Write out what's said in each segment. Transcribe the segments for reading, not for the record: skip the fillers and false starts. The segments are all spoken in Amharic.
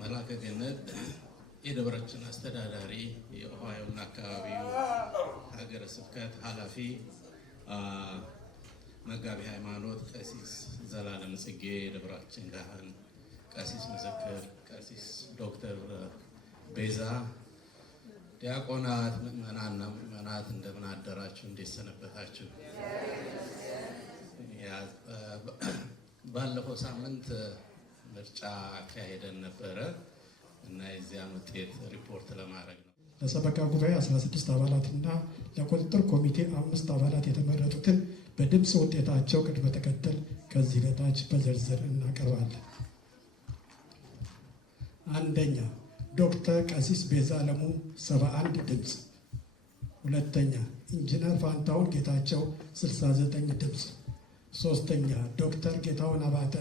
መላከ ገነት የደብራችን አስተዳዳሪ የኦሃዮና አካባቢው ሀገረ ስብከት ኃላፊ መጋቢ ሃይማኖት ቀሲስ ዘላለም ጽጌ የደብራችን ካህን ቀሲስ ምስክር ቀሲስ ዶክተር ቤዛ ዲያቆናት ምእመናንና ምእመናት እንደምን አደራችሁ? እንዴት ሰነበታችሁ? ባለፈው ሳምንት ምርጫ አካሄደን ነበረ እና የዚያን ውጤት ሪፖርት ለማድረግ ነው። ለሰበካ ጉባኤ 16 አባላትና ለቁጥጥር ኮሚቴ 5 አባላት የተመረጡትን በድምፅ ውጤታቸው ቅድመ ተከተል ከዚህ በታች በዝርዝር እናቀርባለን። አንደኛ ዶክተር ቀሲስ ቤዛ አለሙ 71 ድምፅ። ሁለተኛ ኢንጂነር ፋንታውን ጌታቸው 69 ድምፅ። ሶስተኛ ዶክተር ጌታውን አባተ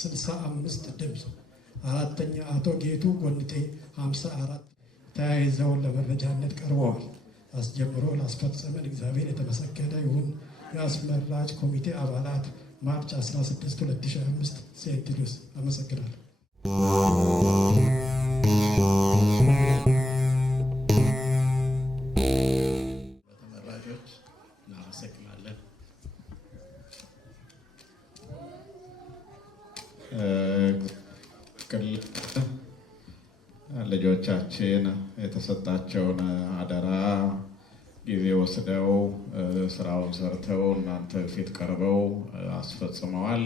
65 ድምፅ። አራተኛ አቶ ጌቱ ጎንቴ 54። ተያይዘው ለመረጃነት ቀርበዋል። አስጀምሮ ላስፈጸመን እግዚአብሔር የተመሰገነ ይሁን። የአስመራጭ ኮሚቴ አባላት ማርች 16 2025 ሴንት ሉዊስ። አመሰግናለሁ። ተመራጮች እናመሰግናለን። ልጆቻችን የተሰጣቸውን አደራ ጊዜ ወስደው ስራውን ሰርተው እናንተ ፊት ቀርበው አስፈጽመዋል።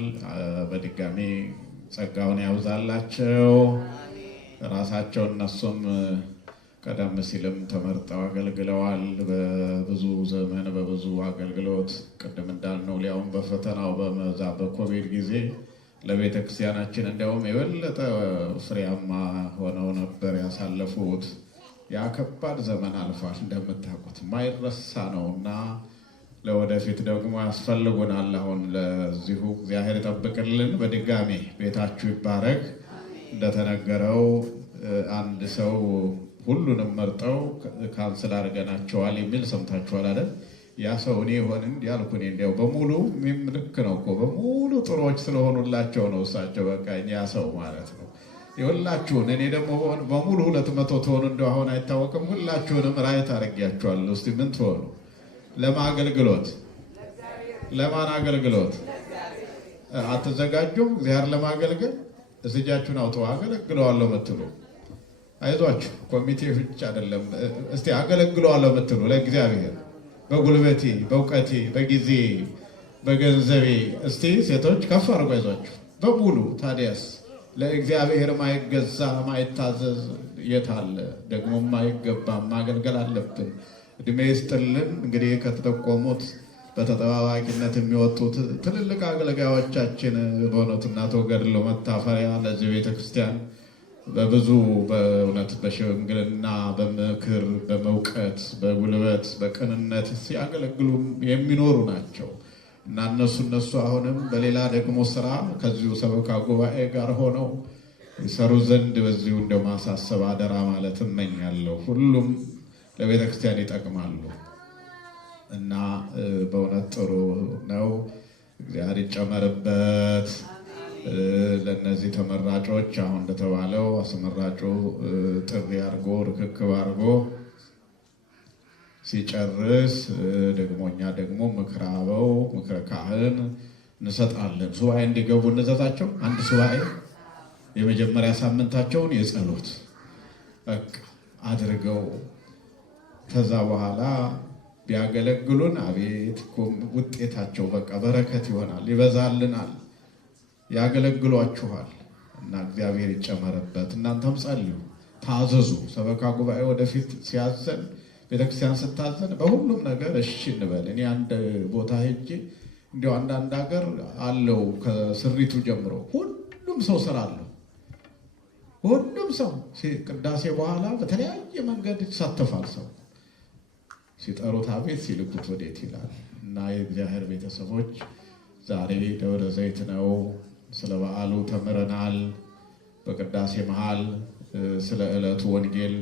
በድጋሚ ጸጋውን ያብዛላቸው። ራሳቸው እነሱም ቀደም ሲልም ተመርጠው አገልግለዋል። በብዙ ዘመን በብዙ አገልግሎት ቅድም እንዳልነው ሊያውም በፈተናው በመዛ በኮቪድ ጊዜ ለቤተ ክርስቲያናችን እንዲያውም የበለጠ ፍሬያማ ሆነው ነበር ያሳለፉት። ያ ከባድ ዘመን አልፏል። እንደምታውቁት ማይረሳ ነውና ለወደፊት ደግሞ ያስፈልጉናል። አሁን ለዚሁ እግዚአብሔር ይጠብቅልን። በድጋሚ ቤታችሁ ይባረክ። እንደተነገረው አንድ ሰው ሁሉንም መርጠው ካንስል አድርገናቸዋል የሚል ሰምታችኋል አይደል? ያ ሰው እኔ ሆን እንዲያልኩኝ እንዲያው በሙሉ ልክ ነው እኮ በሙሉ ጥሩዎች ስለሆኑላቸው ነው እሳቸው። በቃ ያ ሰው ማለት ነው። የሁላችሁን እኔ ደግሞ በሙሉ 200 ትሆኑ እንደው አሁን አይታወቅም። ሁላችሁንም ራይት አድርጌያችኋለሁ። እስቲ ምን ትሆኑ? ለማገልግሎት ለማን አገልግሎት አትዘጋጁም? እግዚአብሔር ለማገልገል እጃችሁን አውጡ። አገለግለዋለሁ የምትሉ አይዟችሁ። ኮሚቴ ብቻ አይደለም። እስቲ አገለግለዋለሁ የምትሉ ለእግዚአብሔር በጉልበቴ በእውቀቴ በጊዜ በገንዘቤ እስቲ ሴቶች ከፍ አድርጎ አይዟችሁ በሙሉ። ታዲያስ ለእግዚአብሔር ማይገዛ ማይታዘዝ የት አለ? ደግሞ ማይገባም ማገልገል አለብን። እድሜ ይስጥልን። እንግዲህ ከተጠቆሙት በተጠባባቂነት የሚወጡት ትልልቅ አገልጋዮቻችን በእውነቱ እናቶ ገድሎ መታፈሪያ ለዚህ ቤተክርስቲያን በብዙ በእውነት በሽምግልና በምክር በመውቀት በጉልበት በቅንነት ሲያገለግሉ የሚኖሩ ናቸው እና እነሱ አሁንም በሌላ ደግሞ ስራ ከዚሁ ሰበካ ጉባኤ ጋር ሆነው ይሰሩ ዘንድ በዚሁ እንደው ማሳሰብ አደራ ማለት እመኛለሁ። ሁሉም ለቤተ ክርስቲያን ይጠቅማሉ እና በእውነት ጥሩ ነው። እግዚአብሔር ይጨመርበት። ለነዚህ ተመራጮች አሁን እንደተባለው አስመራጩ ጥሪ አድርጎ ርክክብ አድርጎ ሲጨርስ ደግሞኛ ደግሞ ምክረ አበው ምክረ ካህን እንሰጣለን። ሱባኤ እንዲገቡ እንዘዛቸው። አንድ ሱባኤ የመጀመሪያ ሳምንታቸውን የጸሎት አድርገው ከዛ በኋላ ቢያገለግሉን አቤት ውጤታቸው በቃ በረከት ይሆናል፣ ይበዛልናል። ያገለግሏችኋል እና እግዚአብሔር ይጨመርበት። እናንተም ጸልዩ፣ ታዘዙ። ሰበካ ጉባኤ ወደፊት ሲያዘን፣ ቤተክርስቲያን ስታዘን በሁሉም ነገር እሺ እንበል። እኔ አንድ ቦታ ሄጄ እንዲያው አንዳንድ ሀገር አለው ከስሪቱ ጀምሮ ሁሉም ሰው ስራ አለው። ሁሉም ሰው ቅዳሴ በኋላ በተለያየ መንገድ ይሳተፋል። ሰው ሲጠሩት አቤት ሲልኩት ወዴት ይላል። እና የእግዚአብሔር ቤተሰቦች ዛሬ ደብረ ዘይት ነው። ስለ በዓሉ ተምረናል። በቅዳሴ መሃል ስለ ዕለቱ ወንጌል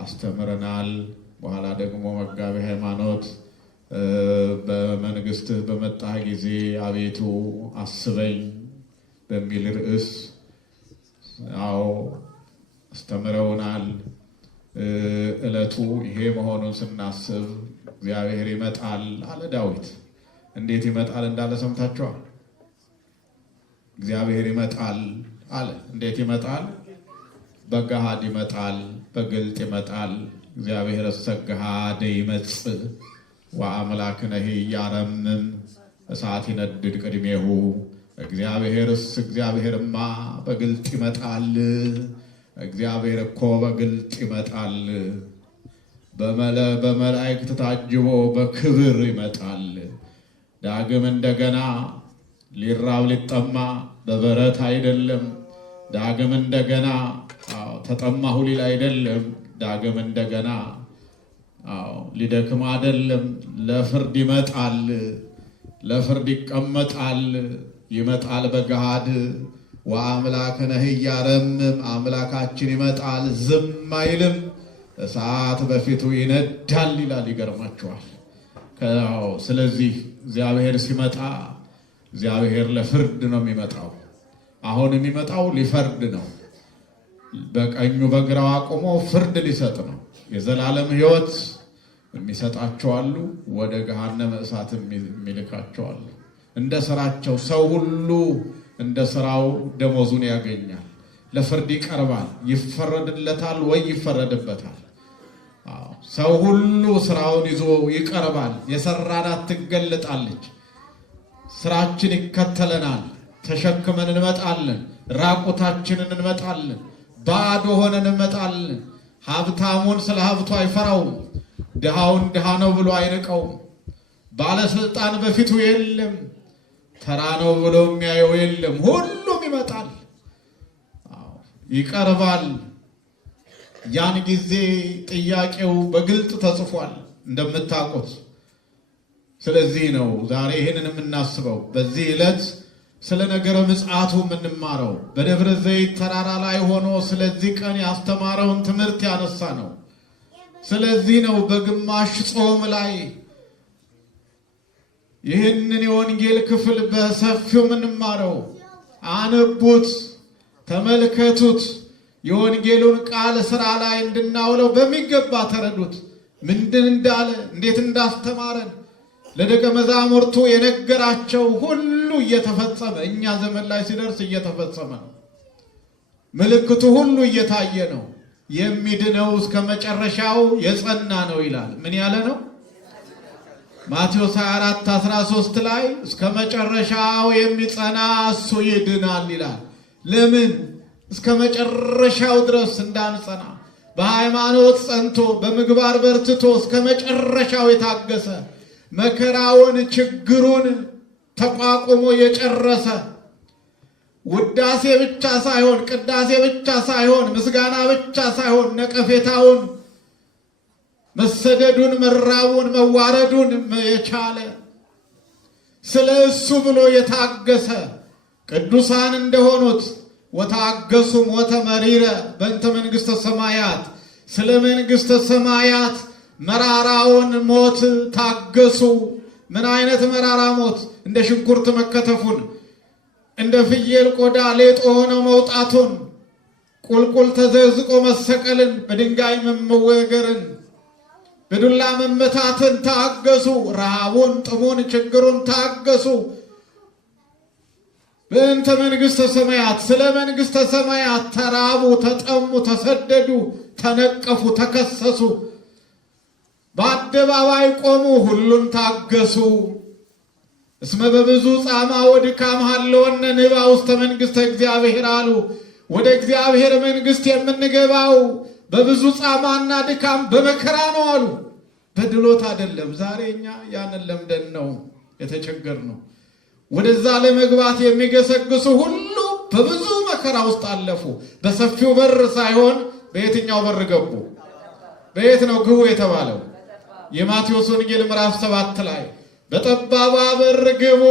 አስተምረናል። በኋላ ደግሞ መጋቤ ሃይማኖት በመንግስትህ በመጣህ ጊዜ አቤቱ አስበኝ በሚል ርዕስ አስተምረውናል። ዕለቱ ይሄ መሆኑን ስናስብ እግዚአብሔር ይመጣል አለ ዳዊት። እንዴት ይመጣል እንዳለ ሰምታችኋል። እግዚአብሔር ይመጣል አለ። እንዴት ይመጣል? በገሃድ ይመጣል፣ በግልጥ ይመጣል። እግዚአብሔር እሰገሃደ ይመጽእ ወአምላክነሂ ያረምም እሳት ይነድድ ቅድሜሁ። እግዚአብሔርማ በግልጥ ይመጣል። እግዚአብሔር እኮ በግልጥ ይመጣል። በመላእክት ታጅቦ በክብር ይመጣል። ዳግም እንደገና ሊራብ ሊጠማ በበረት አይደለም። ዳግም እንደገና ተጠማሁ ሊል አይደለም። ዳግም እንደገና ሊደክም አይደለም። ለፍርድ ይመጣል። ለፍርድ ይቀመጣል። ይመጣል በገሃድ ወአምላክነሂ ያረምም። አምላካችን ይመጣል፣ ዝም አይልም። እሳት በፊቱ ይነዳል ይላል። ይገርማችኋል። ስለዚህ እግዚአብሔር ሲመጣ እግዚአብሔር ለፍርድ ነው የሚመጣው። አሁን የሚመጣው ሊፈርድ ነው። በቀኙ በግራው አቁሞ ፍርድ ሊሰጥ ነው። የዘላለም ሕይወት የሚሰጣቸው አሉ፣ ወደ ገሃነመ እሳት የሚልካቸው አሉ። እንደ ስራቸው ሰው ሁሉ እንደ ስራው ደሞዙን ያገኛል። ለፍርድ ይቀርባል። ይፈረድለታል ወይ ይፈረድበታል። ሰው ሁሉ ስራውን ይዞ ይቀርባል። የሰራናት ትገለጣለች። ስራችን ይከተለናል። ተሸክመን እንመጣለን። ራቁታችንን እንመጣለን። ባዶ ሆነን እንመጣለን። ሀብታሙን ስለ ሀብቱ አይፈራውም። ድሃውን ድሃ ነው ብሎ አይንቀውም። ባለስልጣን በፊቱ የለም። ተራ ነው ብሎ የሚያየው የለም። ሁሉም ይመጣል፣ ይቀርባል። ያን ጊዜ ጥያቄው በግልጥ ተጽፏል እንደምታውቁት። ስለዚህ ነው ዛሬ ይህንን የምናስበው። በዚህ ዕለት ስለ ነገረ ምጽአቱ የምንማረው በደብረ ዘይት ተራራ ላይ ሆኖ ስለዚህ ቀን ያስተማረውን ትምህርት ያነሳ ነው። ስለዚህ ነው በግማሽ ጾም ላይ ይህንን የወንጌል ክፍል በሰፊው የምንማረው። አንቡት፣ ተመልከቱት። የወንጌሉን ቃል ስራ ላይ እንድናውለው በሚገባ ተረዱት። ምንድን እንዳለ እንዴት እንዳስተማረን ለደቀ መዛሙርቱ የነገራቸው ሁሉ እየተፈጸመ እኛ ዘመን ላይ ሲደርስ እየተፈጸመ ነው። ምልክቱ ሁሉ እየታየ ነው። የሚድነው እስከ መጨረሻው የጸና ነው ይላል። ምን ያለ ነው? ማቴዎስ 24:13 ላይ እስከ መጨረሻው የሚጸና እሱ ይድናል ይላል። ለምን? እስከ መጨረሻው ድረስ እንዳንጸና በሃይማኖት ጸንቶ በምግባር በርትቶ እስከ መጨረሻው የታገሰ መከራውን ችግሩን ተቋቁሞ የጨረሰ ውዳሴ ብቻ ሳይሆን ቅዳሴ ብቻ ሳይሆን ምስጋና ብቻ ሳይሆን ነቀፌታውን፣ መሰደዱን፣ መራቡን፣ መዋረዱን የቻለ ስለ እሱ ብሎ የታገሰ ቅዱሳን እንደሆኑት ወታገሱ ሞተ መሪረ በእንተ መንግሥተ ሰማያት፣ ስለ መንግሥተ ሰማያት መራራውን ሞት ታገሱ። ምን አይነት መራራ ሞት? እንደ ሽንኩርት መከተፉን፣ እንደ ፍየል ቆዳ ሌጦ ሆነው መውጣቱን፣ ቁልቁል ተዘዝቆ መሰቀልን፣ በድንጋይ መወገርን፣ በዱላ መመታትን ታገሱ። ረሃቡን፣ ጥሙን፣ ችግሩን ታገሱ። በእንተ መንግሥተ ሰማያት፣ ስለ መንግሥተ ሰማያት ተራቡ፣ ተጠሙ፣ ተሰደዱ፣ ተነቀፉ፣ ተከሰሱ። በአደባባይ ቆሙ፣ ሁሉን ታገሱ። እስመ በብዙ ጻማ ወድካም ሀለወነ ንባ ውስተ መንግሥተ እግዚአብሔር አሉ። ወደ እግዚአብሔር መንግሥት የምንገባው በብዙ ጻማና ድካም በመከራ ነው አሉ። በድሎት አይደለም። ዛሬ እኛ ያንን ለምደን ነው የተቸገርነው። ወደዛ ለመግባት የሚገሰግሱ ሁሉ በብዙ መከራ ውስጥ አለፉ። በሰፊው በር ሳይሆን በየትኛው በር ገቡ? በየት ነው ግቡ የተባለው? የማቴዎስ ወንጌል ምዕራፍ 7 ላይ በጠባቧ በር ግቡ፣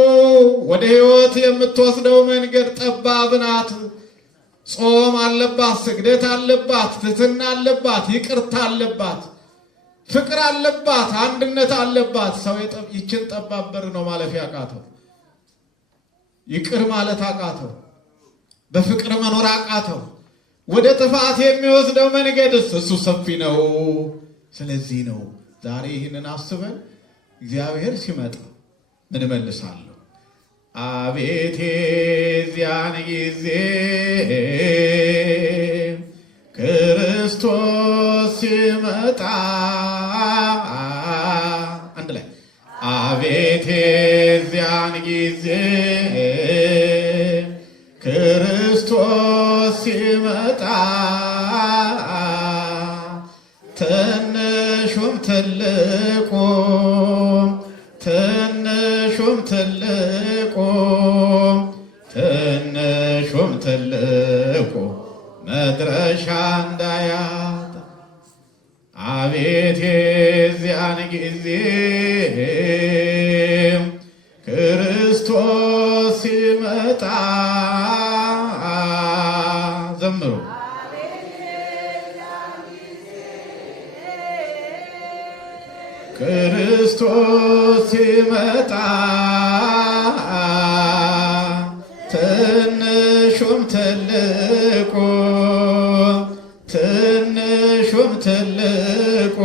ወደ ሕይወት የምትወስደው መንገድ ጠባብ ናት። ጾም አለባት፣ ስግደት አለባት፣ ትሕትና አለባት፣ ይቅርታ አለባት፣ ፍቅር አለባት፣ አንድነት አለባት። ሰው ይችን ጠባብ በር ነው ማለፍ ያቃተው። ይቅር ማለት አቃተው። በፍቅር መኖር አቃተው። ወደ ጥፋት የሚወስደው መንገድስ እሱ ሰፊ ነው። ስለዚህ ነው ዛሬ ይህንን አስበን እግዚአብሔር ሲመጣ ምን መልሳለሁ? አቤቴ ዚያን ጊዜ ክርስቶስ ሲመጣ፣ አንድ ላይ አቤቴ ዚያን ጊዜ ክርስቶስ ሲመጣ፣ ትንሹም ትልቁም ትንሹም ትልቁም ትንሹም ትልቁ መድረሻ እንዳያጣ፣ አቤት የዚያን ጊዜ ክርስቶስ ሲመጣ። ዘምሩ። ክርስቶስ ሲመጣ ትንሹም ትልቁ ትንሹም ትልቁ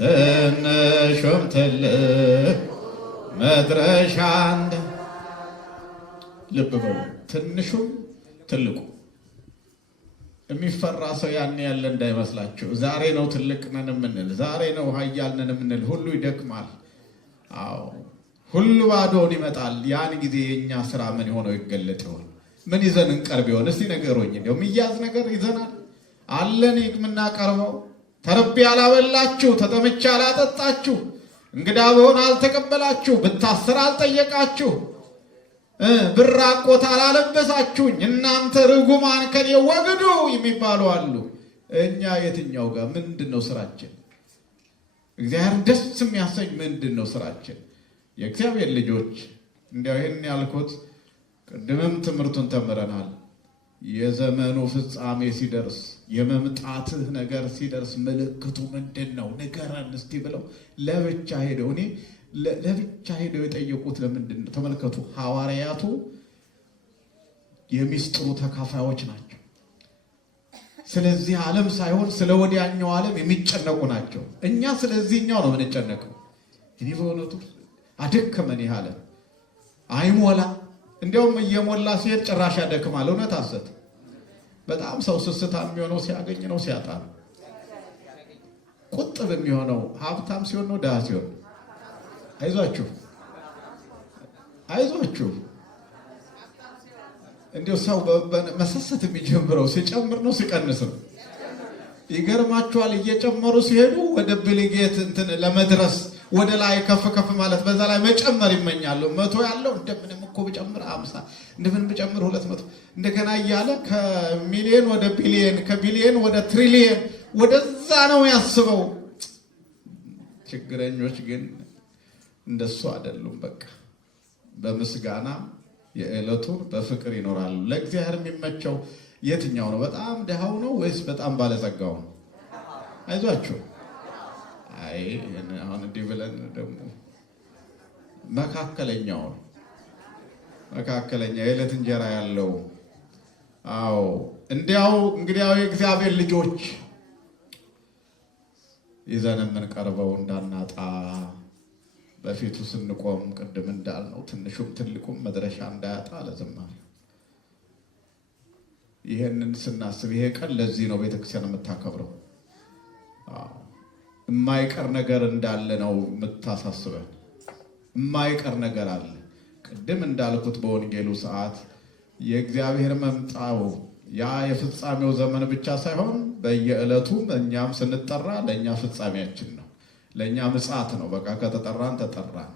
ትንሹም ትልቁ መድረሻ እንደ ልብ በሉ። ትንሹም ትልቁ የሚፈራ ሰው ያን ያለ እንዳይመስላችሁ። ዛሬ ነው ትልቅ ነን የምንል፣ ዛሬ ነው ኃያል ነን የምንል። ሁሉ ይደክማል። አዎ ሁሉ ባዶውን ይመጣል። ያን ጊዜ የእኛ ስራ ምን ሆነው ይገለጥ ይሆን? ምን ይዘን እንቀርብ ይሆን? እስቲ ነገሮኝ። እንደው የሚያዝ ነገር ይዘናል አለን የምናቀርበው? ተርቤ አላበላችሁ፣ ተጠምቼ አላጠጣችሁ፣ እንግዳ ብሆን አልተቀበላችሁ፣ ብታሰር አልጠየቃችሁ፣ ብራቆት አላለበሳችሁኝ፣ እናንተ ርጉማን ከኔ ወግዱ የሚባሉ አሉ። እኛ የትኛው ጋር ምንድን ነው ስራችን? እግዚአብሔር ደስ የሚያሰኝ ምንድን ነው ስራችን? የእግዚአብሔር ልጆች እንዲያው ይህን ያልኩት ቅድምም ትምህርቱን ተምረናል። የዘመኑ ፍጻሜ ሲደርስ የመምጣትህ ነገር ሲደርስ ምልክቱ ምንድን ነው ንገረን እስቲ ብለው ለብቻ ሄደው ለብቻ ሄደው የጠየቁት ለምንድን ነው? ተመልከቱ፣ ሐዋርያቱ የሚስጥሩ ተካፋዮች ናቸው። ስለዚህ ዓለም ሳይሆን ስለ ወዲያኛው ዓለም የሚጨነቁ ናቸው። እኛ ስለዚህኛው ነው የምንጨነቀው። እኔ በእውነቱ አደከመን። ይህ ዓለም አይሞላ፣ እንዲያውም እየሞላ ሲሄድ ጭራሽ ያደክማል። እውነት አሰት በጣም ሰው ስስታ የሚሆነው ሲያገኝ ነው፣ ሲያጣ ነው። ቁጥብ የሚሆነው ሀብታም ሲሆን ነው፣ ድሃ ሲሆን። አይዟችሁ አይዟችሁ። እንዲሁ ሰው መሰሰት የሚጀምረው ሲጨምር ነው ሲቀንስ ነው? ይገርማችኋል። እየጨመሩ ሲሄዱ ወደ ብልጌት እንትን ለመድረስ ወደ ላይ ከፍ ከፍ ማለት፣ በዛ ላይ መጨመር ይመኛሉ። 100 ያለው እንደምንም እኮ ብጨምር 50 እንደምን ብጨምር 200 እንደገና እያለ ከሚሊዮን ወደ ቢሊዮን ከቢሊዮን ወደ ትሪሊዮን ወደዛ ነው ያስበው። ችግረኞች ግን እንደሱ አይደሉም። በቃ በምስጋና የዕለቱን በፍቅር ይኖራሉ። ለእግዚአብሔር የሚመቸው የትኛው ነው? በጣም ድሃው ነው ወይስ በጣም ባለጸጋው ነው? አይዟችሁ። አይ አሁን እንዲህ ብለን ደግሞ መካከለኛው ነው። መካከለኛ የዕለት እንጀራ ያለው። አዎ እንዲያው እንግዲያው የእግዚአብሔር ልጆች ይዘን የምንቀርበው እንዳናጣ በፊቱ ስንቆም ቅድም እንዳልነው ትንሹም ትልቁም መድረሻ እንዳያጣ ለዘማሪ ይሄንን ስናስብ፣ ይሄ ቀን ለዚህ ነው ቤተክርስቲያን የምታከብረው። የማይቀር ነገር እንዳለ ነው የምታሳስበን። የማይቀር ነገር አለ። ቅድም እንዳልኩት በወንጌሉ ሰዓት የእግዚአብሔር መምጣው ያ የፍጻሜው ዘመን ብቻ ሳይሆን በየዕለቱም እኛም ስንጠራ ለእኛ ፍጻሜያችን ነው፣ ለእኛ ምጽአት ነው። በቃ ከተጠራን ተጠራን።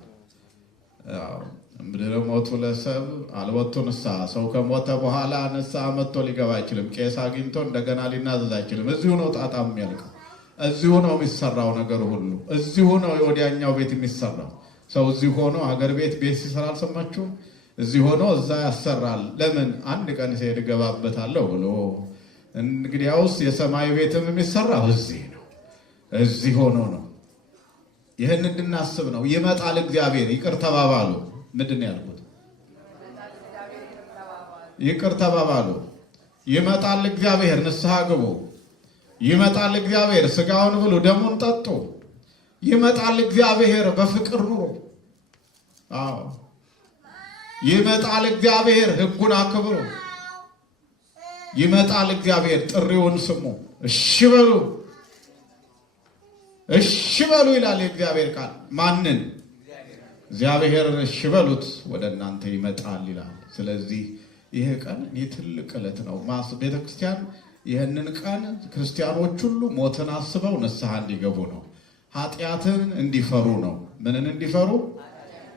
ምድረ ሞቱ ለሰብ አልወጡ ንስሐ። ሰው ከሞተ በኋላ ንስሐ መጥቶ ሊገባ አይችልም። ቄስ አግኝቶ እንደገና ሊናዘዝ አይችልም። እዚሁ ነው ጣጣም የሚያልቀው። እዚሁ ነው የሚሰራው ነገር ሁሉ። እዚሁ ነው የወዲያኛው ቤት የሚሰራው። ሰው እዚሁ ሆኖ ሀገር ቤት ሲሰራ አልሰማችሁም? እዚሁ ሆኖ እዛ ያሰራል። ለምን? አንድ ቀን ሲሄድ እገባበታለሁ ብሎ። እንግዲያውስ የሰማይ ቤትም የሚሰራው እዚህ ነው። እዚህ ሆኖ ነው። ይህን እንድናስብ ነው። ይመጣል እግዚአብሔር። ይቅር ተባባሉ። ምንድን ነው ያልኩት? ይቅር ተባባሉ። ይመጣል እግዚአብሔር። ንስሐ ግቡ። ይመጣል እግዚአብሔር። ስጋውን ብሉ፣ ደሙን ጠጡ። ይመጣል እግዚአብሔር። በፍቅር ኑሩ። አዎ ይመጣል እግዚአብሔር። ሕጉን አክብሩ። ይመጣል እግዚአብሔር። ጥሪውን ስሙ። እሺ በሉ፣ እሺ በሉ ይላል የእግዚአብሔር ቃል። ማንን? እግዚአብሔርን እሺ በሉት፣ ወደ እናንተ ይመጣል ይላል። ስለዚህ ይህ ቀን ትልቅ ዕለት ነው። ቤተክርስቲያን ይህንን ቀን ክርስቲያኖች ሁሉ ሞትን አስበው ንስሐ እንዲገቡ ነው። ኃጢአትን እንዲፈሩ ነው። ምንን እንዲፈሩ?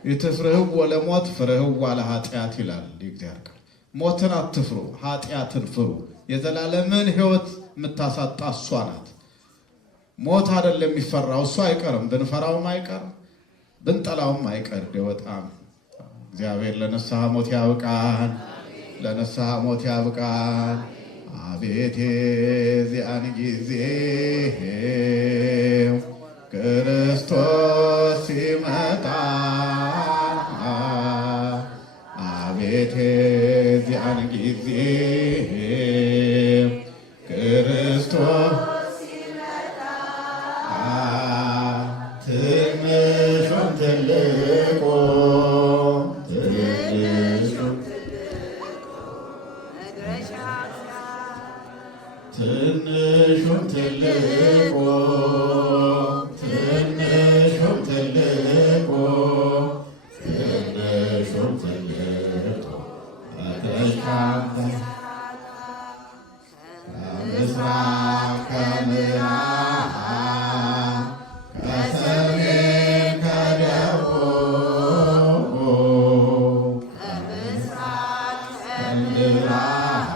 ኢትፍርህዎ ለሞት ፍርህዋ ለኃጢአት ይላል የእግዚአብሔር ቃል። ሞትን አትፍሩ፣ ኃጢአትን ፍሩ። የዘላለምን ሕይወት የምታሳጣ እሷ ናት። ሞት አይደለም የሚፈራው፣ እሱ አይቀርም። ብንፈራውም አይቀር፣ ብንጠላውም አይቀር። በጣም እግዚአብሔር ለንስሐ ሞት ያብቃን፣ ለንስሐ ሞት ያብቃን። አቤት የዚያን ጊዜ ክርስቶስ ሲመጣ፣ አቤት የዚያን ጊዜ ክርስቶስ ትንሹም ትልቁም ትንሹም ትልቁም ትንሹም ትልቁ ከምስራቅ ከምዕራብ ከሰሜን ከደቡብ ከምዕራብ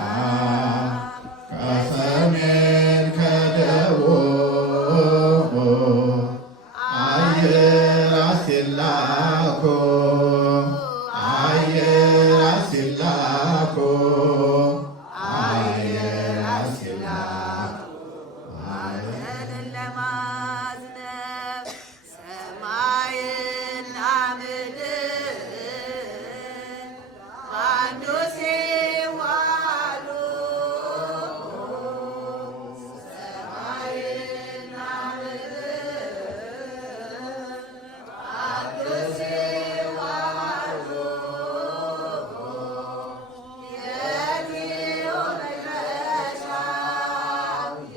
ከሰሜን ከደቡብ አየራት ሲላኩ አየራት ሲላኩ አየራት ሲላኩ ማዕበልን ለማዝነብ ሰማይና ምድር በአንዱ ሲዋሃዱ ሰማይና ምድር በአንዱ ሲዋሃዱ የጊዮን መድረሻው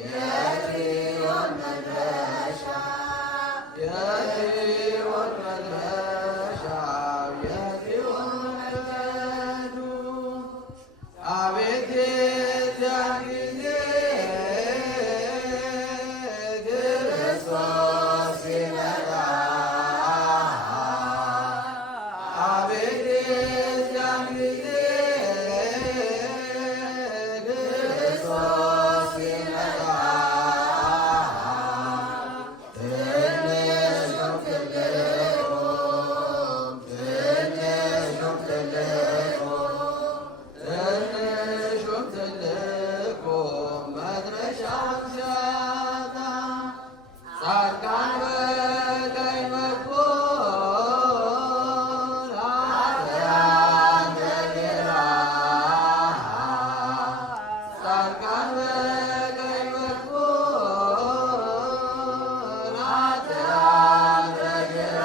የጊዮን መድረሻው የጊዮን መድረሻው የጊዮን መንገዱ አቤት የዚያን ጊዜ ክርስቶስ ሲመጣ አቤት የዚያን ጊዜ ክርስቶስ ሲመጣ ትንሹም ትልቁም ትንሹም ትልቁም መድረሻውን ሲያጣ ጻድቃን በቀኝ በኩል ኃጥአን በግራ ጻድቃን በቀኝ በኩል ኃጥአን በግራ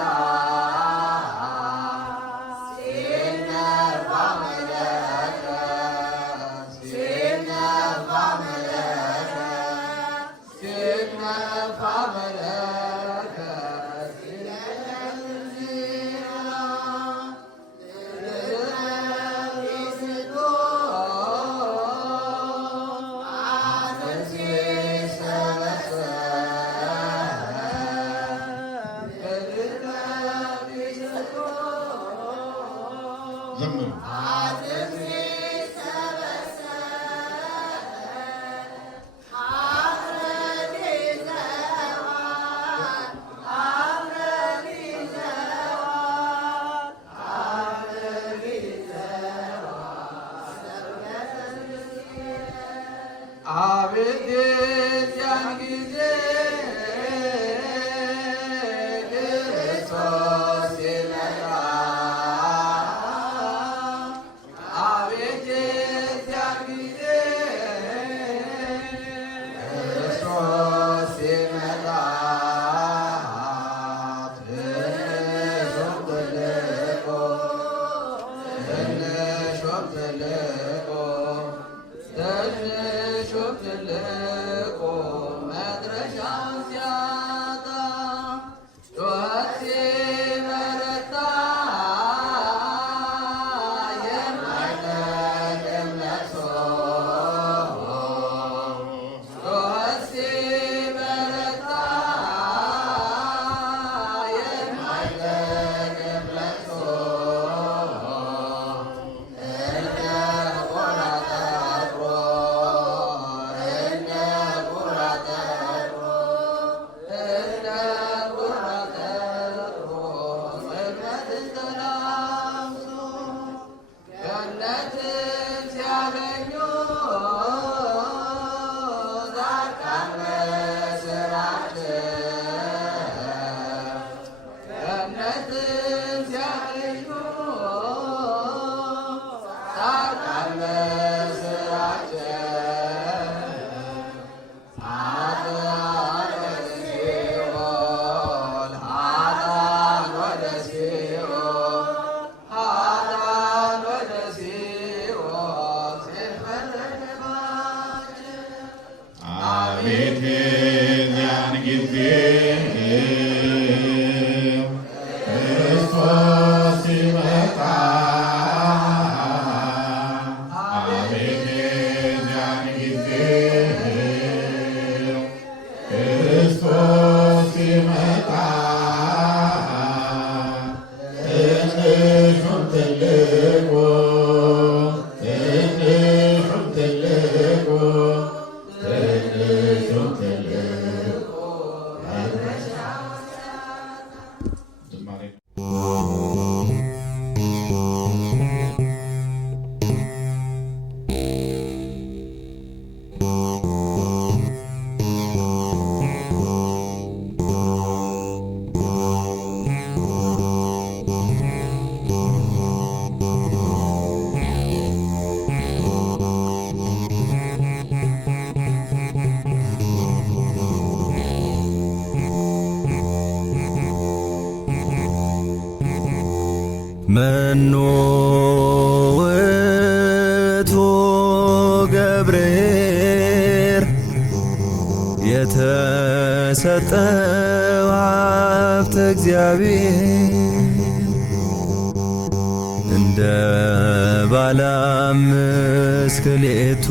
ሲነፋ መለከት ሲነፋ መለከት ሲነፋ መለከት ሲነግር ዜና መኑ ውእቱ ገብርኄር የተሰጠው ሀብተ እግዚአብሔር እንደ ባለ አምስት ክሌቱ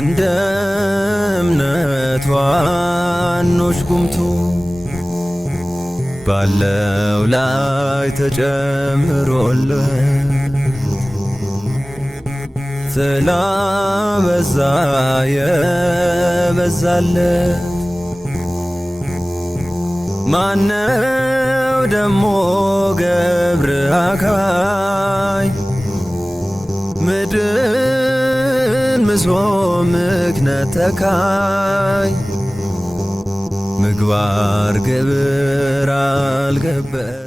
እንደ እምነቷ ዋኖች ጉምቱ ባለው ላይ ተጨምሮለት ጥላ በዛ የበዛለት ማነው ደሞ ገብረ አካይ ምድርን ምሶ ምክንያት ተካይ ምግባር ግብር አልገበር